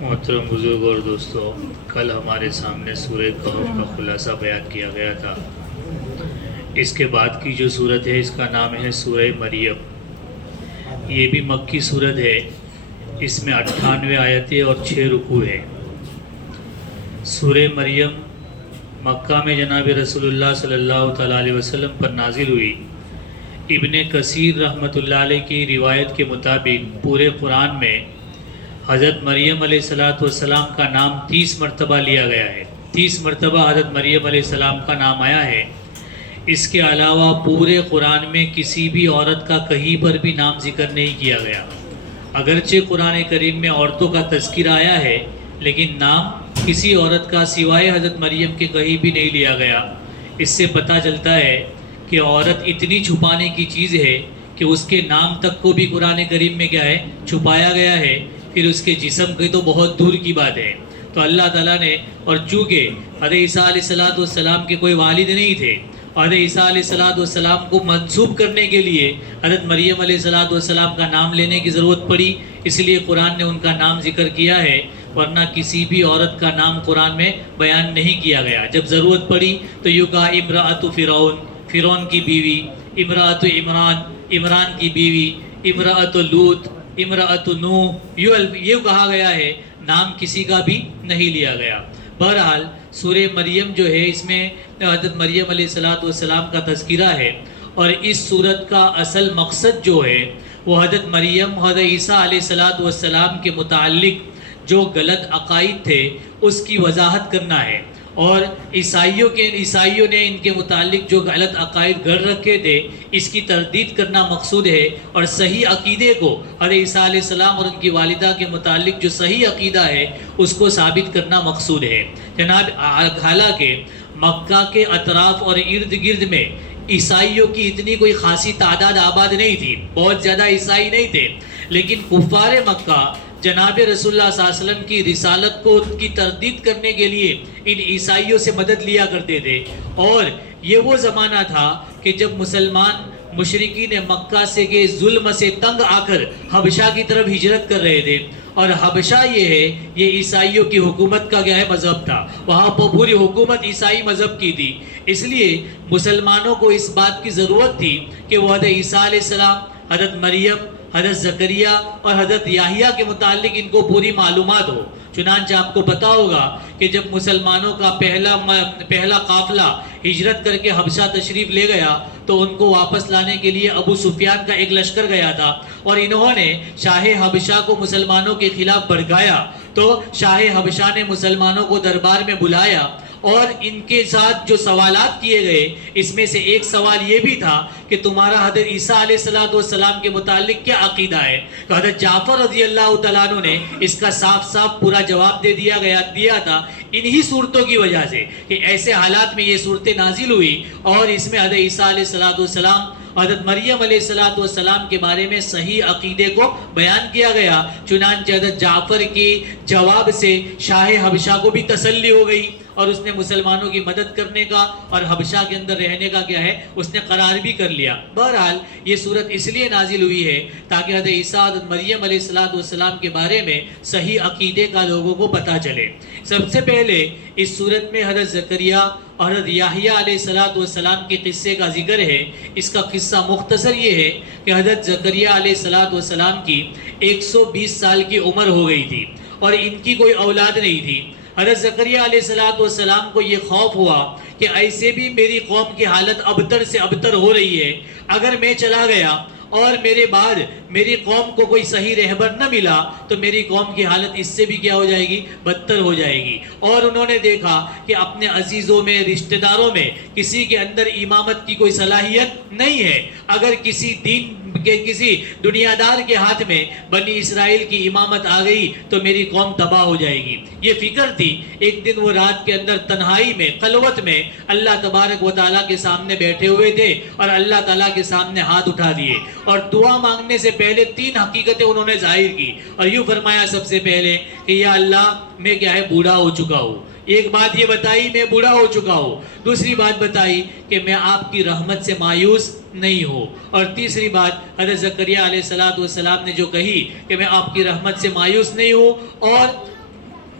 محترم بزرگ اور دوستوں، کل ہمارے سامنے سورہ کہف کا خلاصہ بیان کیا گیا تھا۔ اس کے بعد کی جو سورت ہے اس کا نام ہے سورہ مریم۔ یہ بھی مکی سورت ہے۔ اس میں 98 آیتیں اور 6 رکوع ہیں۔ سورہ مریم مکہ میں جناب رسول اللہ صلی اللہ تعالیٰ علیہ وسلم پر نازل ہوئی۔ ابن کثیر رحمۃ اللہ علیہ کی روایت کے مطابق پورے قرآن میں حضرت مریم علیہ السلام کا نام 30 مرتبہ لیا گیا ہے۔ 30 مرتبہ حضرت مریم علیہ السلام کا نام آیا ہے۔ اس کے علاوہ پورے قرآن میں کسی بھی عورت کا کہیں پر بھی نام ذکر نہیں کیا گیا۔ اگرچہ قرآن کریم میں عورتوں کا تذکرہ آیا ہے، لیکن نام کسی عورت کا سوائے حضرت مریم کے کہیں بھی نہیں لیا گیا۔ اس سے پتہ چلتا ہے کہ عورت اتنی چھپانے کی چیز ہے کہ اس کے نام تک کو بھی قرآن کریم میں کیا ہے، چھپایا گیا ہے، پھر اس کے جسم کی تو بہت دور کی بات ہے۔ تو اللہ تعالیٰ نے، اور چونکہ حضرت عیسیٰ علیہ السلام کے کوئی والد نہیں تھے، حضرت عیسیٰ علیہ السلام کو منسوب کرنے کے لیے حضرت مریم علیہ السلام کا نام لینے کی ضرورت پڑی، اس لیے قرآن نے ان کا نام ذکر کیا ہے، ورنہ کسی بھی عورت کا نام قرآن میں بیان نہیں کیا گیا۔ جب ضرورت پڑی تو یوں کہا امرأۃ فرعون، فرعون کی بیوی، امرأۃ عمران، عمران کی بیوی، امرأۃ لوط، امرأۃ نوح، یہ کہا گیا ہے، نام کسی کا بھی نہیں لیا گیا۔ بہرحال سورہ مریم جو ہے اس میں حضرت مریم علیہ السلام کا تذکرہ ہے، اور اس سورت کا اصل مقصد جو ہے وہ حضرت مریم، حضرت عیسیٰ علیہ السلام کے متعلق جو غلط عقائد تھے اس کی وضاحت کرنا ہے، اور عیسائیوں نے ان کے متعلق جو غلط عقائد گھڑ رکھے تھے اس کی تردید کرنا مقصود ہے، اور صحیح عقیدے کو حضرت عیسیٰ علیہ السلام اور ان کی والدہ کے متعلق جو صحیح عقیدہ ہے اس کو ثابت کرنا مقصود ہے۔ جناب، حالانکہ مکہ کے اطراف اور ارد گرد میں عیسائیوں کی اتنی کوئی خاصی تعداد آباد نہیں تھی، بہت زیادہ عیسائی نہیں تھے، لیکن کفار مکہ جناب رسول اللہ صلی اللہ علیہ وسلم کی رسالت کو کی تردید کرنے کے لیے ان عیسائیوں سے مدد لیا کرتے تھے۔ اور یہ وہ زمانہ تھا کہ جب مسلمان مشرکین مکہ سے کے ظلم سے تنگ آ کر حبشہ کی طرف ہجرت کر رہے تھے، اور حبشہ یہ عیسائیوں کی حکومت کا کیا ہے، مذہب تھا، وہاں پر پوری حکومت عیسائی مذہب کی تھی۔ اس لیے مسلمانوں کو اس بات کی ضرورت تھی کہ وہ حضرت عیسیٰ علیہ السلام، حضرت مریم، حضرت زکریا اور حضرت یحییٰ کے متعلق ان کو پوری معلومات ہو۔ چنانچہ آپ کو پتا ہوگا کہ جب مسلمانوں کا پہلا قافلہ ہجرت کر کے حبشہ تشریف لے گیا تو ان کو واپس لانے کے لیے ابو سفیان کا ایک لشکر گیا تھا، اور انہوں نے شاہ حبشہ کو مسلمانوں کے خلاف بھڑکایا۔ تو شاہ حبشہ نے مسلمانوں کو دربار میں بلایا، اور ان کے ساتھ جو سوالات کیے گئے اس میں سے ایک سوال یہ بھی تھا کہ تمہارا حضرت عیسیٰ علیہ السلام کے متعلق کیا عقیدہ ہے؟ تو حضرت جعفر رضی اللہ تعالیٰ عنہ نے اس کا صاف پورا جواب دیا تھا، انہی صورتوں کی وجہ سے کہ ایسے حالات میں یہ صورتیں نازل ہوئی، اور اس میں حضرت عیسیٰ علیہ السلام، حضرت مریم علیہ السلام کے بارے میں صحیح عقیدے کو بیان کیا گیا۔ چنانچہ حضرت جعفر کے جواب سے شاہ حبشہ کو بھی تسلی ہو گئی، اور اس نے مسلمانوں کی مدد کرنے کا اور حبشہ کے اندر رہنے کا کیا ہے، اس نے قرار بھی کر لیا۔ بہرحال یہ صورت اس لیے نازل ہوئی ہے تاکہ حضرت عیسیٰ، حضرت مریم علیہ السلام کے بارے میں صحیح عقیدے کا لوگوں کو پتہ چلے۔ سب سے پہلے اس صورت میں حضرت زکریا اور حضرت یحییٰ علیہ السلام کے قصے کا ذکر ہے۔ اس کا قصہ مختصر یہ ہے کہ حضرت زکریا علیہ السلام کی 120 سال کی عمر ہو گئی تھی، اور ان کی کوئی اولاد نہیں تھی۔ حضرت زکریا علیہ السلام کو یہ خوف ہوا کہ ایسے بھی میری قوم کی حالت ابتر سے ابتر ہو رہی ہے، اگر میں چلا گیا اور میرے بعد میری قوم کو کوئی صحیح رہبر نہ ملا تو میری قوم کی حالت اس سے بھی کیا ہو جائے گی، بدتر ہو جائے گی۔ اور انہوں نے دیکھا کہ اپنے عزیزوں میں، رشتہ داروں میں کسی کے اندر امامت کی کوئی صلاحیت نہیں ہے۔ اگر کسی دنیا دار کے ہاتھ میں بنی اسرائیل کی امامت آ گئی تو میری قوم تباہ ہو جائے گی، یہ فکر تھی۔ ایک دن وہ رات کے اندر تنہائی میں، خلوت میں اللہ تبارک و تعالیٰ کے سامنے بیٹھے ہوئے تھے، اور اللہ تعالیٰ کے سامنے ہاتھ اٹھا دیے، اور دعا مانگنے سے پہلے 3 حقیقتیں انہوں نے ظاہر کی، اور یوں فرمایا سب سے پہلے کہ یا اللہ، میں کیا ہے، بوڑھا ہو چکا ہوں۔ ایک بات یہ بتائی، میں بوڑھا ہو چکا ہوں۔ دوسری بات بتائی کہ میں آپ کی رحمت سے مایوس نہیں ہوں، اور تیسری بات حضرت زکریا علیہ السلام نے جو کہی کہ میں آپ کی رحمت سے مایوس نہیں ہوں، اور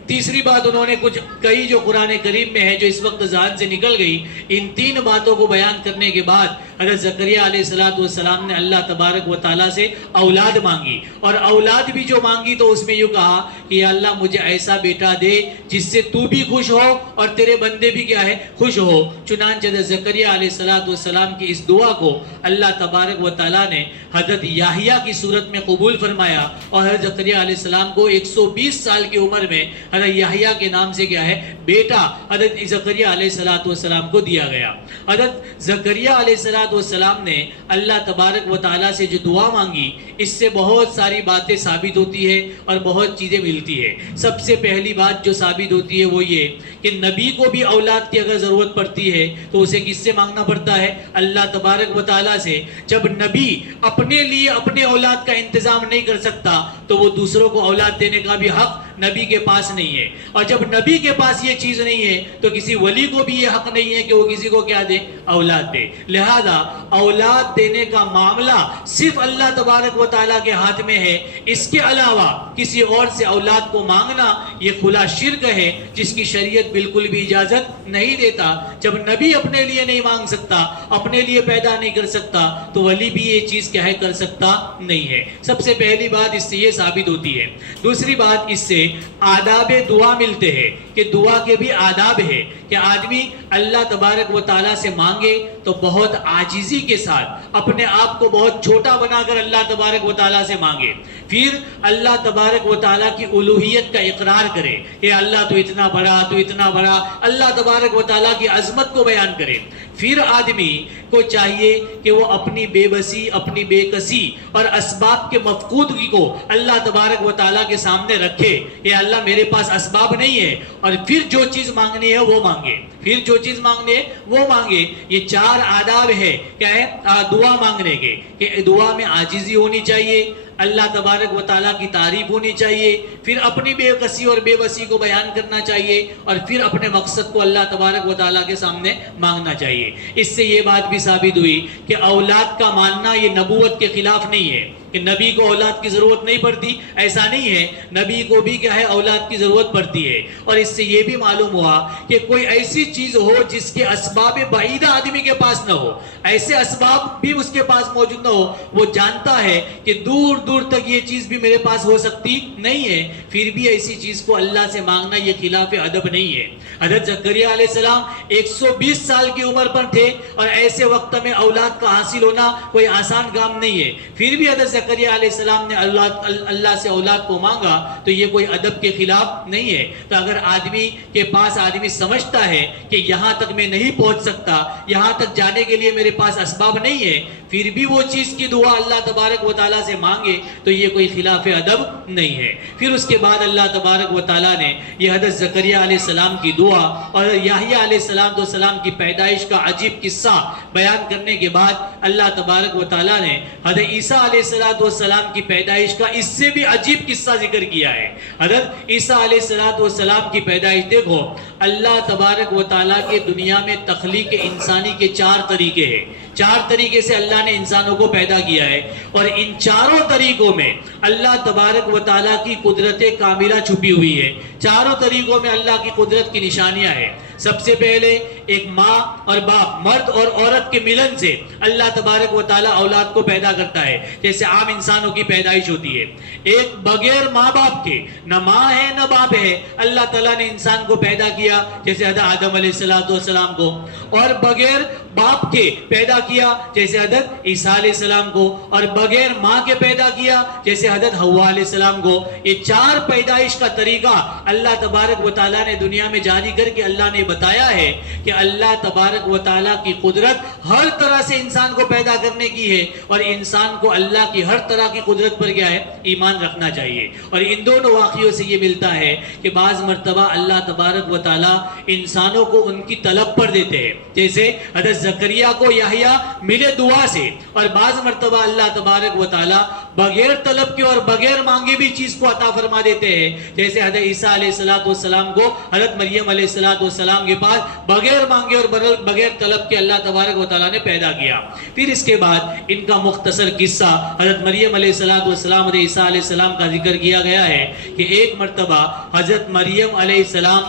تیسری بات انہوں نے کچھ کئی جو قرآن کریم میں ہے جو اس وقت ذہن سے نکل گئی، ان 3 باتوں کو بیان کرنے کے بعد حضرت زکریا علیہ السلام نے اللہ تبارک و تعالیٰ سے اولاد مانگی، اور اولاد بھی جو مانگی تو اس میں یوں کہا کہ یا اللہ مجھے ایسا بیٹا دے جس سے تو بھی خوش ہو اور تیرے بندے بھی کیا ہے خوش ہو۔ چنانچہ حضرت زکریا علیہ السلام کی اس دعا کو اللہ تبارک و تعالیٰ نے حضرت یحییٰ کی صورت میں قبول فرمایا، اور حضرت زکریا علیہ السلام کو 120 سال کی عمر میں حضرت یحییٰ کے نام سے کیا ہے بیٹا حضرت زکریا علیہ السلام کو دیا گیا۔ حضرت زکریا علیہ السلام نے اللہ تبارک و تعالیٰ سے جو دعا مانگی، اس سے بہت ساری باتیں ثابت ہوتی ہے اور بہت چیزیں ملتی ہے۔ سب سے پہلی بات جو ثابت ہوتی ہے وہ یہ کہ نبی کو بھی اولاد کی اگر ضرورت پڑتی ہے تو اسے کس سے مانگنا پڑتا ہے؟ اللہ تبارک و تعالیٰ سے۔ جب نبی اپنے لیے اپنے اولاد کا انتظام نہیں کر سکتا تو وہ دوسروں کو اولاد دینے کا بھی حق نبی کے پاس نہیں ہے، اور جب نبی کے پاس یہ چیز نہیں ہے تو کسی ولی کو بھی یہ حق نہیں ہے کہ وہ کسی کو کیا دے؟ اولاد دے۔ لہذا اولاد دینے کا معاملہ صرف اللہ تبارک و تعالیٰ کے ہاتھ میں ہے، اس کے علاوہ کسی اور سے اولاد کو مانگنا یہ کھلا شرک ہے جس کی شریعت بالکل بھی اجازت نہیں دیتا۔ جب نبی اپنے لیے نہیں مانگ سکتا، اپنے لیے پیدا نہیں کر سکتا، تو ولی بھی یہ چیز کیا ہے کر سکتا نہیں ہے۔ سب سے پہلی بات اس سے یہ ثابت ہوتی ہے۔ دوسری بات اس سے آداب دعا ملتے ہیں کہ دعا کے بھی آداب ہے کہ آدمی اللہ تبارک و تعالیٰ سے مانگے تو بہت عاجزی کے ساتھ اپنے آپ کو بہت چھوٹا بنا کر اللہ تبارک و تعالیٰ سے مانگے، پھر اللہ تبارک و تعالیٰ کی الوہیت کا اقرار کرے کہ اللہ تو اتنا بڑا، تو اتنا بڑا، اللہ تبارک و تعالیٰ کی عظمت کو بیان کرے۔ پھر آدمی کو چاہیے کہ وہ اپنی بے بسی، اپنی بے کسی اور اسباب کے مفقودگی کو اللہ تبارک و تعالیٰ کے سامنے رکھے کہ اللہ میرے پاس اسباب نہیں ہے، اور پھر جو چیز مانگنی ہے وہ مانگے، پھر جو چیز مانگنی ہے وہ مانگے۔ یہ 4 آداب ہے کیا ہے دعا مانگنے کے، کہ دعا میں عاجزی ہونی چاہیے، اللہ تبارک و تعالیٰ کی تعریف ہونی چاہیے، پھر اپنی بے کسی اور بے بسی کو بیان کرنا چاہیے، اور پھر اپنے مقصد کو اللہ تبارک و تعالیٰ کے سامنے مانگنا چاہیے۔ اس سے یہ بات بھی ثابت ہوئی کہ اولاد کا ماننا یہ نبوت کے خلاف نہیں ہے کہ نبی کو اولاد کی ضرورت نہیں پڑتی، ایسا نہیں ہے، نبی کو بھی کیا ہے اولاد کی ضرورت پڑتی ہے۔ اور اس سے یہ بھی معلوم ہوا کہ کوئی ایسی چیز ہو جس کے اسباب بعیدہ آدمی کے پاس نہ ہو، ایسے اسباب بھی اس کے پاس موجود نہ ہو، وہ جانتا ہے کہ دور دور تک یہ چیز بھی میرے پاس ہو سکتی نہیں ہے، پھر بھی ایسی چیز کو اللہ سے مانگنا یہ خلاف ادب نہیں ہے۔ حضرت زکریا علیہ السلام 120 سال کی عمر پر تھے، اور ایسے وقت میں اولاد کا حاصل ہونا کوئی آسان کام نہیں ہے، پھر بھی حضرت زکریا علیہ السلام نے اللہ سے اولاد کو مانگا تو یہ کوئی ادب کے خلاف نہیں ہے۔ تو اگر آدمی کے پاس آدمی سمجھتا ہے کہ یہاں تک میں نہیں پہنچ سکتا، یہاں تک جانے کے لیے میرے پاس اسباب نہیں ہے، پھر بھی وہ چیز کی دعا اللہ تبارک و تعالیٰ سے مانگے تو یہ کوئی خلاف ادب نہیں ہے۔ پھر اس کے بعد اللہ تبارک و تعالیٰ نے یہ حضرت زکریا علیہ السلام کی دعا اور یحییٰ علیہ السلام کی پیدائش کا عجیب قصہ بیان کرنے کے بعد اللہ تبارک و تعالیٰ نے حضرت عیسیٰ علیہ السلام کی پیدائش کا اس سے بھی عجیب قصہ ذکر کیا ہے۔ حضرت عیسیٰ علیہ السلام کی پیدائش دیکھو، اللہ تبارک و تعالیٰ کے دنیا میں تخلیق انسانی کے 4 طریقے ہیں، 4 طریقے سے اللہ نے انسانوں کو پیدا کیا ہے، اور ان چاروں طریقوں میں اللہ تبارک و تعالیٰ کی قدرت کاملہ چھپی ہوئی ہے۔ چاروں طریقوں میں اللہ کی قدرت کی نشانیاں ہیں۔ سب سے پہلے ایک ماں اور باپ، مرد اور عورت کے ملن سے اللہ تبارک و تعالیٰ اولاد کو پیدا کرتا ہے، جیسے عام انسانوں کی پیدائش ہوتی ہے۔ ایک بغیر ماں باپ کے، نہ ماں ہے نہ باپ ہے، اللہ تعالیٰ نے انسان کو پیدا کیا جیسے حضرت آدم علیہ السلام کو، اور بغیر باپ کے پیدا کیا جیسے حضرت عیسیٰ علیہ السلام کو، اور بغیر ماں کے پیدا کیا جیسے حضرت حوا علیہ السلام کو۔ یہ 4 پیدائش کا طریقہ اللہ تبارک و تعالیٰ نے دنیا میں جاری کر کے اللہ نے بتایا ہے کہ اللہ تبارک و تعالیٰ کی قدرت ہر طرح سے انسان کو پیدا کرنے کی ہے، اور انسان کو اللہ کی ہر طرح کی قدرت پر کیا ہے ایمان رکھنا چاہیے۔ اور ان دونوں واقعوں سے یہ ملتا ہے کہ بعض مرتبہ اللہ تبارک و تعالیٰ انسانوں کو ان کی طلب پر دیتے ہیں، جیسے حضرت زکریا کو یحییٰ ملے دعا سے، اور بعض مرتبہ اللہ تبارک و تعالیٰ بغیر طلب کے اور بغیر مانگے بھی چیز کو عطا فرما دیتے ہیں، جیسے حضرت عیسیٰ علیہ السلام کو حضرت مریم علیہ السلام کے پاس بغیر مانگے اور بغیر طلب کے اللہ تبارک و تعالیٰ نے پیدا کیا۔ پھر اس کے بعد ان کا مختصر قصہ حضرت مریم علیہ السلام اور عیسیٰ علیہ السلام کا ذکر کیا گیا ہے کہ ایک مرتبہ حضرت مریم علیہ السلام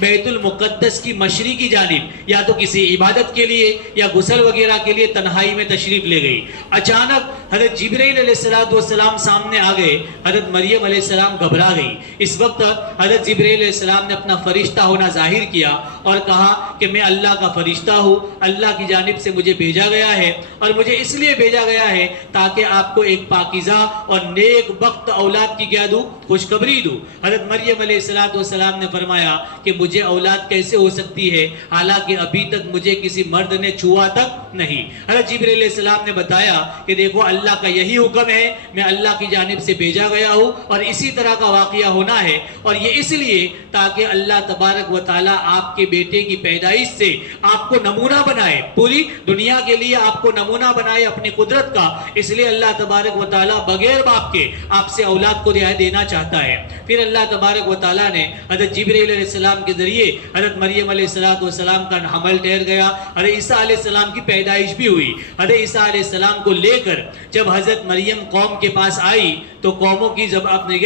بیت المقدس کی مشرقی جانب یا تو کسی عبادت کے لیے یا غسل وغیرہ کے لیے تنہائی میں تشریف لے گئی۔ اچانک حضرت جبرائیل علیہ السلام سامنے آ گئے، حضرت مریم علیہ السلام گھبرا گئی۔ اس وقت حضرت جبرائیل علیہ السلام نے اپنا فرشتہ ہونا ظاہر کیا اور کہا کہ میں اللہ کا فرشتہ ہوں، اللہ کی جانب سے مجھے بھیجا گیا ہے، اور مجھے اس لیے بھیجا گیا ہے تاکہ آپ کو ایک پاکیزہ اور نیک وقت اولاد کی کیا دوں، خوشخبری دوں۔ حضرت مریم علیہ السلام نے فرمایا کہ مجھے اولاد کیسے ہو سکتی ہے حالانکہ ابھی تک مجھے کسی مرد نے چھوا تک نہیں۔ حضرت جبرائیل علیہ السلام نے بتایا کہ دیکھو اللہ کا یہی حکم ہے، میں اللہ کی جانب سے بھیجا گیا ہوں اور اسی طرح کا واقعہ ہونا ہے، اور یہ اس لیے تاکہ اللہ تبارک و تعالیٰ آپ کے بیٹے کی پیدائش سے آپ کو نمونہ بنائے، پوری دنیا کے لیے آپ کو نمونہ بنائے اپنی قدرت کا، اس لیے اللہ تبارک و تعالیٰ بغیر باپ کے آپ سے اولاد کو دینا چاہتا ہے۔ پھر اللہ تبارک و تعالیٰ نے حضرت جبرائیل علیہ السلام کے ذریعے حضرت مریم علیہ السلام کا حمل ٹھہر گیا، حضرت عیسیٰ علیہ السلام کی پیدائش بھی ہوئی۔ حضرت عیسیٰ علیہ السلام کو لے کر جب حضرت مریم قوم کے پاس آئی تو قوموں کی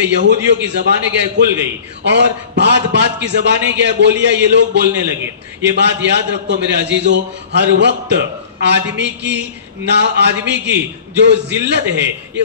یہودیوں کی زبانیں کیا کھل گئی، اور بات کی زبانیں کیا بولیاں یہ لوگ بولنے لگے۔ یہ بات یاد رکھو میرے عزیزو، ہر وقت آدمی کی جو ذلت ہے یہ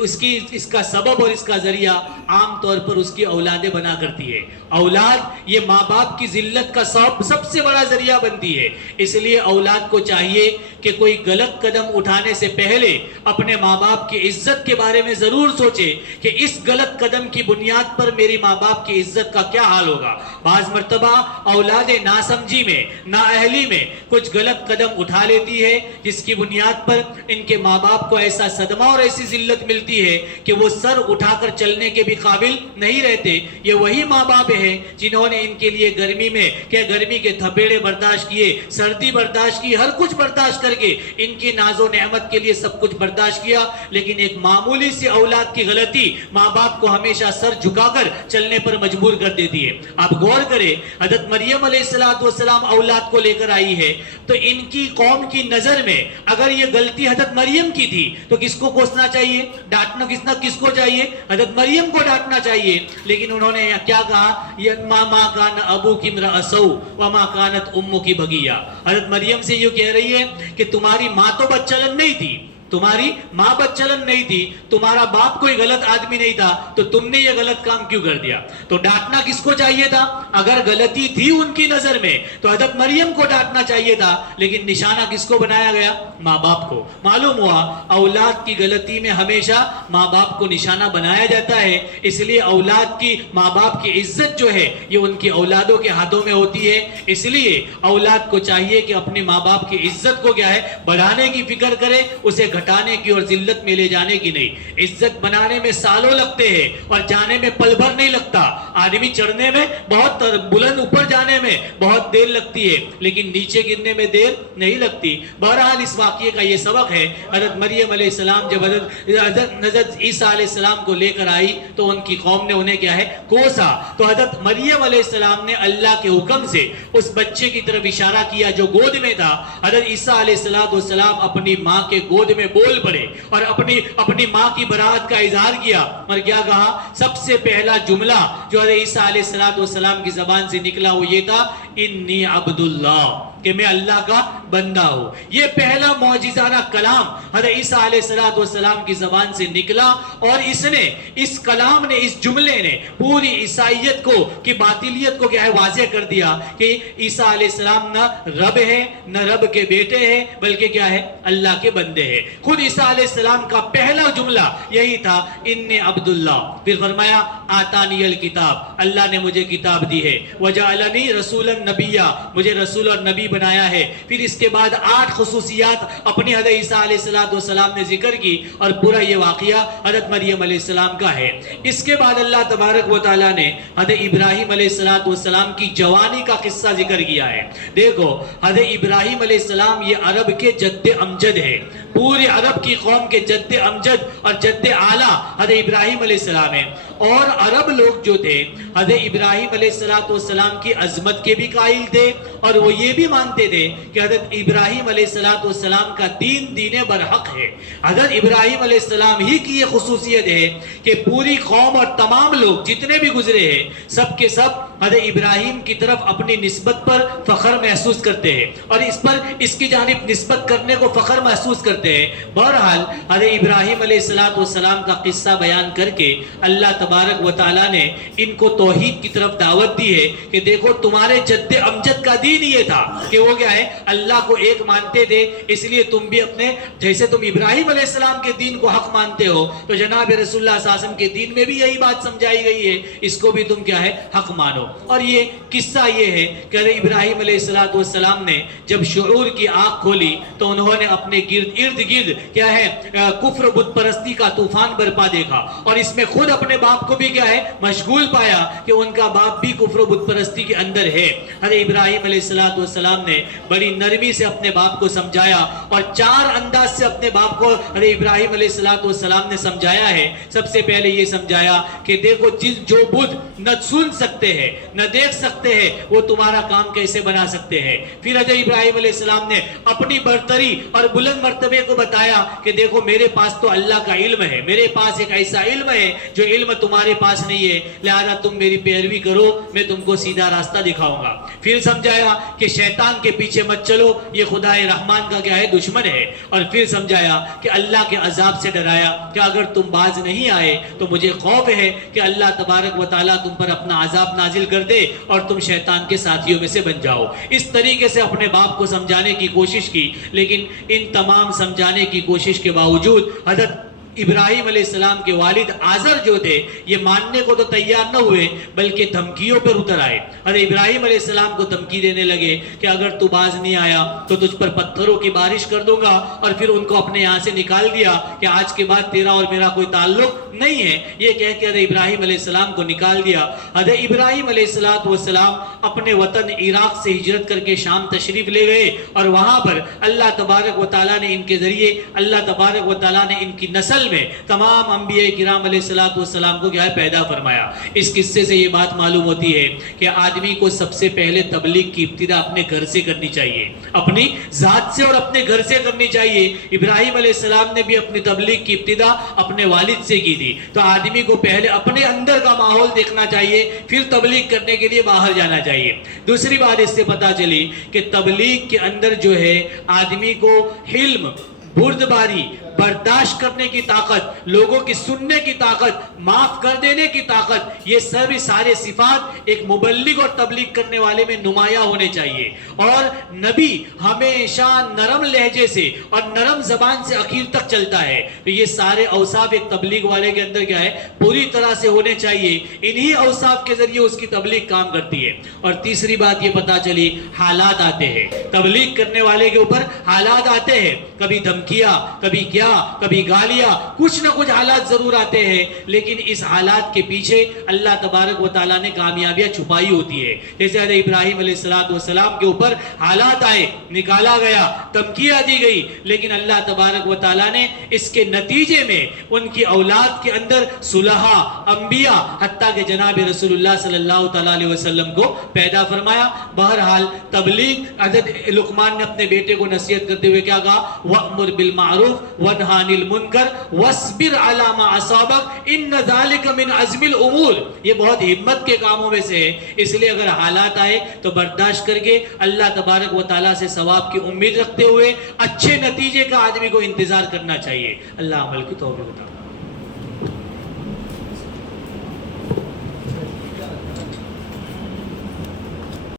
اس کا سبب اور اس کا ذریعہ عام طور پر اس کی اولادیں بنا کرتی ہے۔ اولاد یہ ماں باپ کی ذلت کا سب سے بڑا ذریعہ بنتی ہے، اس لیے اولاد کو چاہیے کہ کوئی غلط قدم اٹھانے سے پہلے اپنے ماں باپ کی عزت کے بارے میں ضرور سوچے کہ اس غلط قدم کی بنیاد پر میری ماں باپ کی عزت کا کیا حال ہوگا۔ بعض مرتبہ اولاد ناسمجھی میں، نااہلی میں کچھ غلط قدم اٹھا لیتی ہے، جس کی بنیاد پر ان کے ماں باپ کو ایسا صدمہ اور ایسی ذلت ملتی ہے کہ وہ سر اٹھا کر چلنے کے بھی قابل نہیں رہتے۔ یہ وہی ماں باپ ہیں جنہوں نے ان کے لیے گرمی کے تھپیڑے برداشت کیے، سردی برداشت کی، ہر کچھ برداشت کر کے ان کی ناز و نعمت کے لیے سب کچھ برداشت کیا، لیکن ایک معمولی سی اولاد کی غلطی ماں باپ کو ہمیشہ سر جھکا کر چلنے پر مجبور کر دیتی ہے۔ آپ غور کریں، حضرت مریم علیہ السلام اولاد کو لے کر آئی ہے تو ان کی قوم کی نظر میں اگر یہ غلطی حضرت مریم کی تھی تو کس کو کوسنا چاہیے، ڈانٹنا کس کو چاہیے؟ حضرت مریم کو ڈانٹنا چاہیے، لیکن انہوں نے کیا کہا، ماں کان ابو کی امرأ سو وما کانت امو کی بغیہ۔ حضرت مریم سے یہ کہہ رہی ہے کہ تمہاری ماں تو بدچلن نہیں تھی، تمہاری ماں بدچلن نہیں تھی، تمہارا باپ کوئی غلط آدمی نہیں تھا، تو تم نے یہ غلط کام کیوں کر دیا؟ تو ڈانٹنا کس کو چاہیے تھا؟ اگر غلطی تھی ان کی نظر میں تو حضرت مریم کو ڈانٹنا چاہیے تھا، لیکن نشانہ کس کو بنایا گیا؟ ماں باپ کو۔ معلوم ہوا اولاد کی غلطی میں ہمیشہ ماں باپ کو نشانہ بنایا جاتا ہے، اس لیے اولاد کی ماں باپ کی عزت جو ہے یہ ان کی اولادوں کے ہاتھوں میں ہوتی ہے۔ اس لیے اولاد کو چاہیے کہ اپنے ماں باپ کی عزت کو کیا ہے بڑھانے کی فکر کرے، اسے گھٹانے کی اور ذلت میں لے جانے کی نہیں۔ عزت بنانے میں سالوں لگتے ہیں اور جانے میں پل بھر نہیں لگتا۔ آدمی چڑھنے میں بہت بلند اوپر جانے میں بہت دیر لگتی ہے، لیکن نیچے گرنے میں دیر نہیں لگتی۔ بہرحال اس واقعے کا یہ سبق ہے، حضرت مریم علیہ السلام جب حضرت عیسیٰ علیہ السلام کو لے کر آئی تو ان کی قوم نے انہیں کیا ہے کوسا، تو حضرت مریم علیہ السلام نے اللہ کے حکم سے اس بچے کی طرف اشارہ کیا جو گود میں تھا۔ حضرت عیسیٰ علیہ السلام اپنی ماں کے گود میں بول پڑے اور اپنی ماں کی برات کا اظہار کیا، اور کیا کہا؟ سب سے پہلا جملہ جو حضرت عیسیٰ علیہ السلام کی زبان سے نکلا وہ یہ تھا، انی عبداللہ، کہ میں اللہ کا بندہ ہوں۔ یہ پہلا معجزانہ کلام حضرت عیسیٰ علیہ السلام کی زبان سے نکلا، اور اس کلام نے، اس جملے نے پوری عیسائیت کو کی باطلیت کو کیا ہے واضح کر دیا کہ عیسیٰ علیہ السلام نہ رب ہے، نہ رب کے بیٹے ہیں، بلکہ کیا ہے اللہ کے بندے ہیں۔ خود عیسیٰ علیہ السلام کا پہلا جملہ یہی تھا، انی عبداللہ۔ پھر فرمایا آتانی الکتاب، اللہ نے مجھے کتاب دی ہے، وجعلنی رسولا نبیا، مجھے رسول اور نبی بنایا ہے۔ پھر اس کے بعد 8 خصوصیات اپنی حضرت عیسیٰ علیہ السلام نے ذکر کی، اور پورا یہ واقعہ حضرت مریم علیہ السلام کا ہے۔ اس کے بعد اللہ تبارک و تعالیٰ نے حضرت ابراہیم علیہ السلام کی جوانی کا قصہ ذکر کیا ہے۔ دیکھو حضرت ابراہیم علیہ السلام یہ عرب کے جد امجد ہے، پورے عرب کی قوم کے جد امجد اور جد اعلیٰ حضرت ابراہیم علیہ السلام ہے۔ اور عرب لوگ جو تھے حضرت ابراہیم علیہ السلام کی عظمت کے بھی قائل تھے، اور وہ یہ بھی مانتے تھے کہ حضرت ابراہیم علیہ السلام کا دین برحق ہے۔ حضرت ابراہیم علیہ السلام ہی کی یہ خصوصیت ہے کہ پوری قوم اور تمام لوگ جتنے بھی گزرے ہیں سب کے سب حضرت ابراہیم کی طرف اپنی نسبت پر فخر محسوس کرتے ہیں، اور اس کی جانب نسبت کرنے کو فخر محسوس کرتے ہیں۔ بہرحال حضرت ابراہیم علیہ السلام کا قصہ بیان کر کے اللہ تبارک و تعالیٰ نے ان کو توحید کی طرف دعوت دی ہے کہ دیکھو تمہارے جد امجد کا دین یہ تھا کہ وہ کیا ہے، اللہ کو ایک مانتے تھے، اس لیے تم بھی اپنے جیسے تم ابراہیم علیہ السلام کے دین کو حق مانتے ہو تو جناب رسول اللہ صلی اللہ علیہ وسلم کے دین میں بھی یہی بات سمجھائی گئی ہے، اس کو بھی تم کیا ہے حق مانو۔ اور یہ قصہ یہ ہے کہ ابراہیم علیہ السلام نے جب شعور کی آنکھ کھولی تو انہوں نے اپنے ارد گرد کیا ہے کفر بت پرستی کا طوفان برپا دیکھا، اور اس میں خود اپنے باپ کو بھی کیا ہے مشغول پایا کہ ان کا باپ بھی کفر و بت پرستی کے اندر ہے۔ حضرت ابراہیم علیہ السلام نے بڑی نرمی سے اپنے باپ کو سمجھایا، اور 4 انداز سے اپنے باپ کو حضرت ابراہیم علیہ السلام نے سمجھایا ہے۔ سب سے پہلے یہ سمجھایا کہ دیکھو جو بدھ نہ سن سکتے ہیں نہ دیکھ سکتے ہیں وہ تمہارا کام کیسے بنا سکتے ہیں۔ پھر حضرت ابراہیم علیہ السلام نے اپنی برتری اور بلند مرتبے کو بتایا کہ دیکھو میرے پاس تو اللہ کا علم ہے، میرے پاس ایک ایسا علم ہے جو علم تمہارے پاس نہیں ہے، لہذا تم میری پیروی کرو، میں تم کو سیدھا راستہ دکھاؤں گا۔ پھر سمجھایا کہ شیطان کے پیچھے مت چلو، یہ خدا رحمان کا کیا ہے دشمن ہے، اور پھر سمجھایا کہ اللہ کے عذاب سے ڈرایا کہ اگر تم باز نہیں آئے تو مجھے خوف ہے کہ اللہ تبارک و تعالیٰ تم پر اپنا عذاب نازل کر دے اور تم شیطان کے ساتھیوں میں سے بن جاؤ۔ اس طریقے سے اپنے باپ کو سمجھانے کی کوشش کی، لیکن ان تمام سمجھانے کی کوشش کے باوجود حضرت ابراہیم علیہ السلام کے والد آزر جو تھے یہ ماننے کو تو تیار نہ ہوئے بلکہ دھمکیوں پر اتر آئے۔ حضرت ابراہیم علیہ السلام کو دھمکی دینے لگے کہ اگر تو باز نہیں آیا تو تجھ پر پتھروں کی بارش کر دوں گا، اور پھر ان کو اپنے یہاں سے نکال دیا کہ آج کے بعد تیرا اور میرا کوئی تعلق نہیں ہے، یہ کہہ کے حضرت ابراہیم علیہ السلام کو نکال دیا۔ حضرت ابراہیم علیہ السلام اپنے وطن عراق سے ہجرت کر کے شام تشریف لے گئے، اور وہاں پر اللہ تبارک و تعالیٰ نے ان کے ذریعے اللہ تبارک و تعالیٰ نے ان کی نسل میں تمام انبیاء کرام علیہ السلام کو کیا ہے پیدا فرمایا۔ اس قصے سے یہ بات معلوم ہوتی ہے کہ آدمی کو سب سے پہلے تبلیغ کی ابتدا اپنے گھر سے کرنی چاہیے، اپنی ذات سے اور اپنے گھر سے کرنی چاہیے۔ ابراہیم علیہ السلام نے بھی اپنی تبلیغ کی ابتدا اپنے والد سے کی تھی، تو آدمی کو پہلے اپنے اندر کا ماحول دیکھنا چاہیے، پھر تبلیغ کرنے کے لیے باہر جانا چاہیے۔ دوسری بات اس سے پتہ چلی کہ تبلیغ کے اندر جو ہے آدمی کو حلم، بردباری، برداشت کرنے کی طاقت، لوگوں کی سننے کی طاقت، معاف کر دینے کی طاقت، یہ سارے صفات ایک مبلغ اور تبلیغ کرنے والے میں نمایاں ہونے چاہیے۔ اور نبی ہمیشہ نرم لہجے سے اور نرم زبان سے اخیر تک چلتا ہے، تو یہ سارے اوصاف ایک تبلیغ والے کے اندر کیا ہے پوری طرح سے ہونے چاہیے۔ انہی اوصاف کے ذریعے اس کی تبلیغ کام کرتی ہے۔ اور تیسری بات یہ پتا چلی حالات آتے ہیں، تبلیغ کرنے والے کے اوپر حالات آتے ہیں، کبھی دھمکیاں، کبھی کیا، کبھی گالیاں، کچھ نہ کچھ حالات ضرور آتے ہیں، لیکن اس حالات کے پیچھے اللہ تبارک و تعالیٰ نے کامیابیاں چھپائی ہوتی ہے۔ جیسے حضرت ابراہیم علیہ السلام کے اوپر حالات آئے، نکالا گیا، دھمکیاں دی گئی، لیکن اللہ تبارک و تعالیٰ نے اس کے نتیجے میں ان کی اولاد کے اندر صلحاء، انبیاء، حتیٰ کہ جناب رسول اللہ صلی اللہ تعالیٰ علیہ وسلم کو پیدا فرمایا۔ بہرحال تبلیغ، حضرت لقمان نے اپنے بیٹے کو نصیحت کرتے ہوئے کیا کہا؟ وَأْمُرْ بِالْمَعْرُوفِ وَانْهَ عَنِ الْمُنْكَرِ وَاصْبِرْ عَلَى مَا أَصَابَكَ إِنَّ ذَلِكَ مِنْ عَزْمِ الْأُمُورِ۔ یہ بہت ہمت کے کاموں میں سے ہے، اس لیے اگر حالات آئے تو برداشت کر کے اللہ تبارک و تعالیٰ سے ثواب کی امید رکھتے ہوئے اچھے نتیجے کا آدمی کو انتظار کرنا چاہیے۔ اللہ عمل کی توفیق عطا فرمائے۔